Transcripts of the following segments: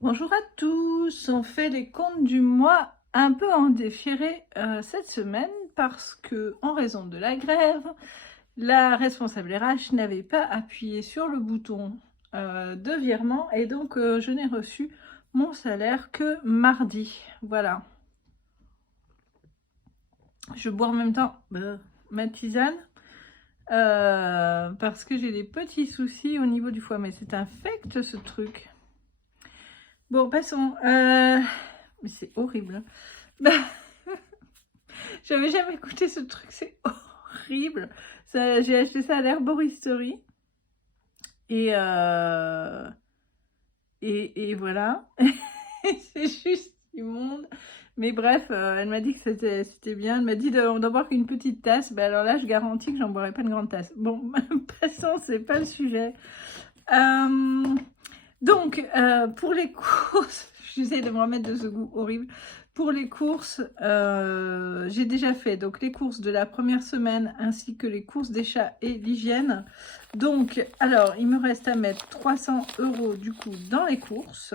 Bonjour à tous, on fait les comptes du mois un peu en déchiré cette semaine parce que, en raison de la grève, la responsable RH n'avait pas appuyé sur le bouton de virement et donc je n'ai reçu mon salaire que mardi. Voilà. Je bois en même temps ma tisane parce que j'ai des petits soucis au niveau du foie, mais c'est infect ce truc. Bon, passons. Mais c'est horrible. J'avais jamais goûté ce truc, c'est horrible. J'ai acheté ça à l'herboristerie. Et, et voilà. C'est juste immonde. Mais bref, elle m'a dit que c'était bien. Elle m'a dit d'en boire qu'une petite tasse. Ben alors là, je garantis que j'en boirai pas une grande tasse. Bon, passons, c'est pas le sujet. Donc, pour les courses, j'essaie de me remettre de ce goût horrible. Pour les courses, j'ai déjà fait donc les courses de la première semaine ainsi que les courses des chats et l'hygiène. Donc, alors, il me reste à mettre 300 € du coup dans les courses.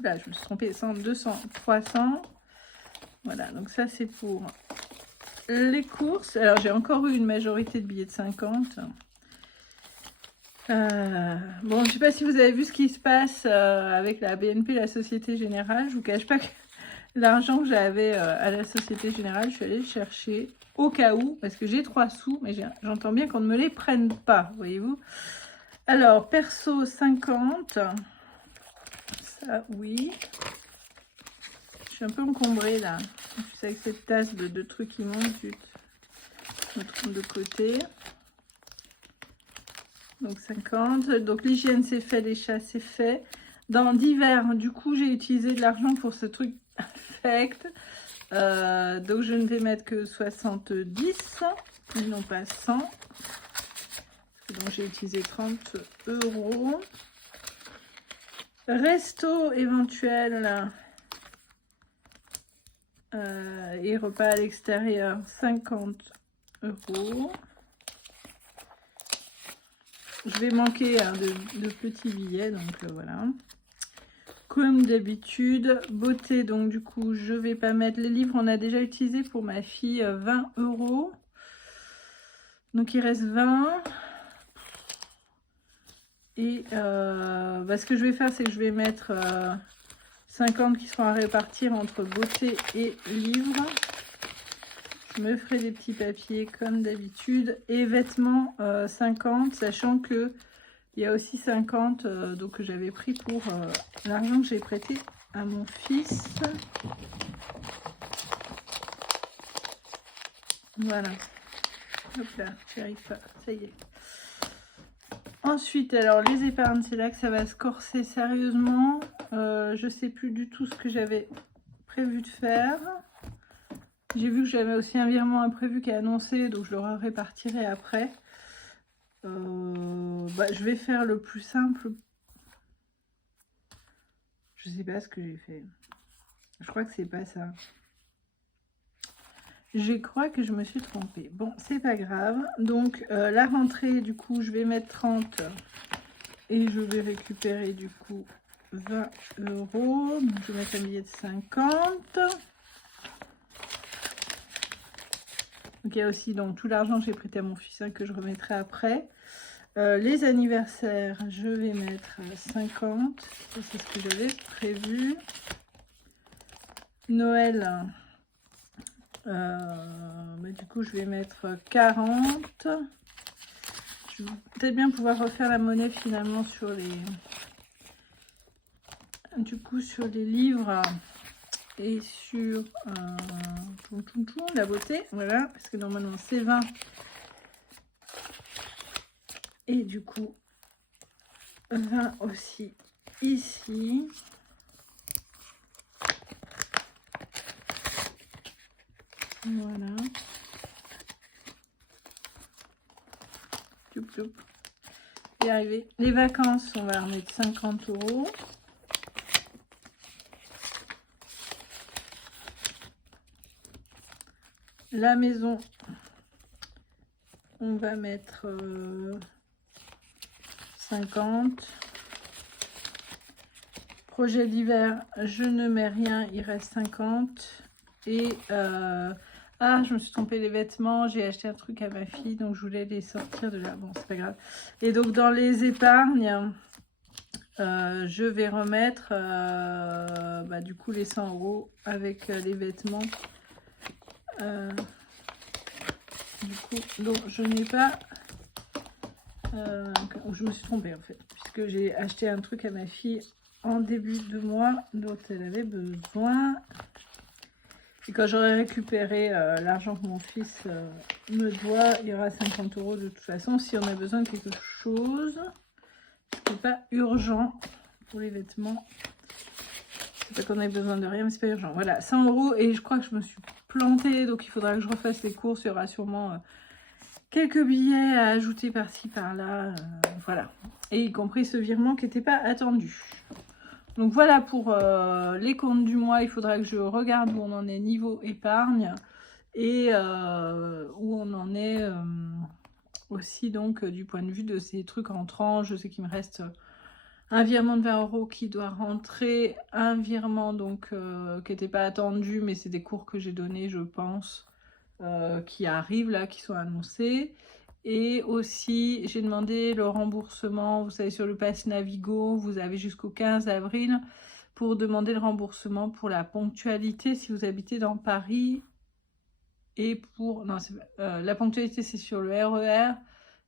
Là, je me suis trompée, 100, 200, 300. Voilà, donc ça c'est pour les courses. Alors, j'ai encore eu une majorité de billets de 50. Bon, je sais pas si vous avez vu ce qui se passe avec la BNP, la Société Générale. Je vous cache pas que l'argent que j'avais à la Société Générale, je suis allée le chercher au cas où, parce que j'ai 3 sous, mais j'entends bien qu'on ne me les prenne pas, voyez-vous. Alors, perso 50, ça oui. Je suis un peu encombrée là. Je suis avec cette tasse de trucs qui montent, zut. Je me trompe de côté. Donc 50. Donc l'hygiène c'est fait, les chats c'est fait. Dans divers, du coup j'ai utilisé de l'argent pour ce truc infect. Donc je ne vais mettre que 70 et non pas 100. Donc j'ai utilisé 30 €. Resto éventuel et repas à l'extérieur 50 €. Je vais manquer de petits billets, donc voilà. Comme d'habitude, beauté, donc du coup, je vais pas mettre les livres. On a déjà utilisé pour ma fille 20 €. Donc il reste 20. Et ce que je vais faire, c'est que je vais mettre 50 qui seront à répartir entre beauté et livres. Je me ferai des petits papiers comme d'habitude. Et vêtements 50, sachant que il y a aussi 50 donc, que j'avais pris pour l'argent que j'ai prêté à mon fils. Voilà. Hop là, j'y arrive pas. Ça y est. Ensuite, alors les épargnes, c'est là que ça va se corser sérieusement. Je sais plus du tout ce que j'avais prévu de faire. J'ai vu que j'avais aussi un virement imprévu qui est annoncé, donc je le répartirai après. Je vais faire le plus simple. Je sais pas ce que j'ai fait. Je crois que c'est pas ça. Je crois que je me suis trompée. Bon, c'est pas grave. Donc, la rentrée, du coup, je vais mettre 30 et je vais récupérer, du coup, 20 €. Donc, je vais mettre un billet de 50. Donc, il y a aussi donc, tout l'argent que j'ai prêté à mon fils que je remettrai après. Les anniversaires, je vais mettre 50. Ça, c'est ce que j'avais prévu. Noël, du coup, je vais mettre 40. Je vais peut-être bien pouvoir refaire la monnaie finalement sur les... Du coup, sur les livres et sur la beauté. Voilà, parce que normalement, c'est 20. Et du coup, 20 aussi ici. Voilà. Ploup, ploup. Y arriver. Les vacances, on va remettre 50 €. La maison, on va mettre 50. projet d'hiver, je ne mets rien, il reste 50. Et ah, je me suis trompée les vêtements, j'ai acheté un truc à ma fille, donc je voulais les sortir de là. Bon, c'est pas grave. Et donc dans les épargnes, je vais remettre bah, du coup les 100 € avec les vêtements. Du coup, donc je n'ai pas... je me suis trompée en fait, puisque j'ai acheté un truc à ma fille en début de mois dont elle avait besoin. Et quand j'aurai récupéré l'argent que mon fils me doit, il y aura 50 € de toute façon si on a besoin de quelque chose. Ce n'est pas urgent pour les vêtements. C'est pas qu'on ait besoin de rien, mais c'est pas urgent. Voilà, 100 € et je crois que je me suis plantée, donc il faudra que je refasse les courses. Il y aura sûrement quelques billets à ajouter par-ci, par-là. Voilà. Et y compris ce virement qui n'était pas attendu. Donc voilà pour les comptes du mois. Il faudra que je regarde où on en est niveau épargne et où on en est aussi donc du point de vue de ces trucs entrants. Je sais qu'il me reste un virement de 20 € qui doit rentrer, un virement donc qui n'était pas attendu, mais c'est des cours que j'ai donnés, je pense, qui arrivent là, qui sont annoncés. Et aussi, j'ai demandé le remboursement, vous savez, sur le pass Navigo, vous avez jusqu'au 15 avril pour demander le remboursement pour la ponctualité si vous habitez dans Paris. Et pour... Non, la ponctualité, c'est sur le RER.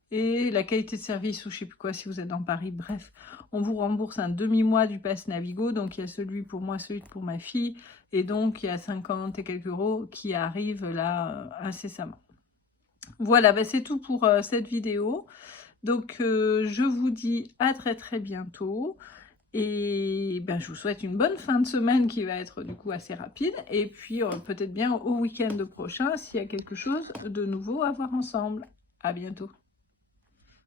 Et la qualité de service, ou je sais plus quoi, si vous êtes dans Paris. Bref, on vous rembourse un demi-mois du pass Navigo. Donc, il y a celui pour moi, celui pour ma fille. Et donc, il y a 50 et quelques € qui arrivent là incessamment. Voilà, bah c'est tout pour cette vidéo. Donc, je vous dis à très très bientôt. Et ben, je vous souhaite une bonne fin de semaine qui va être du coup assez rapide. Et puis, peut-être bien au week-end prochain s'il y a quelque chose de nouveau à voir ensemble. À bientôt.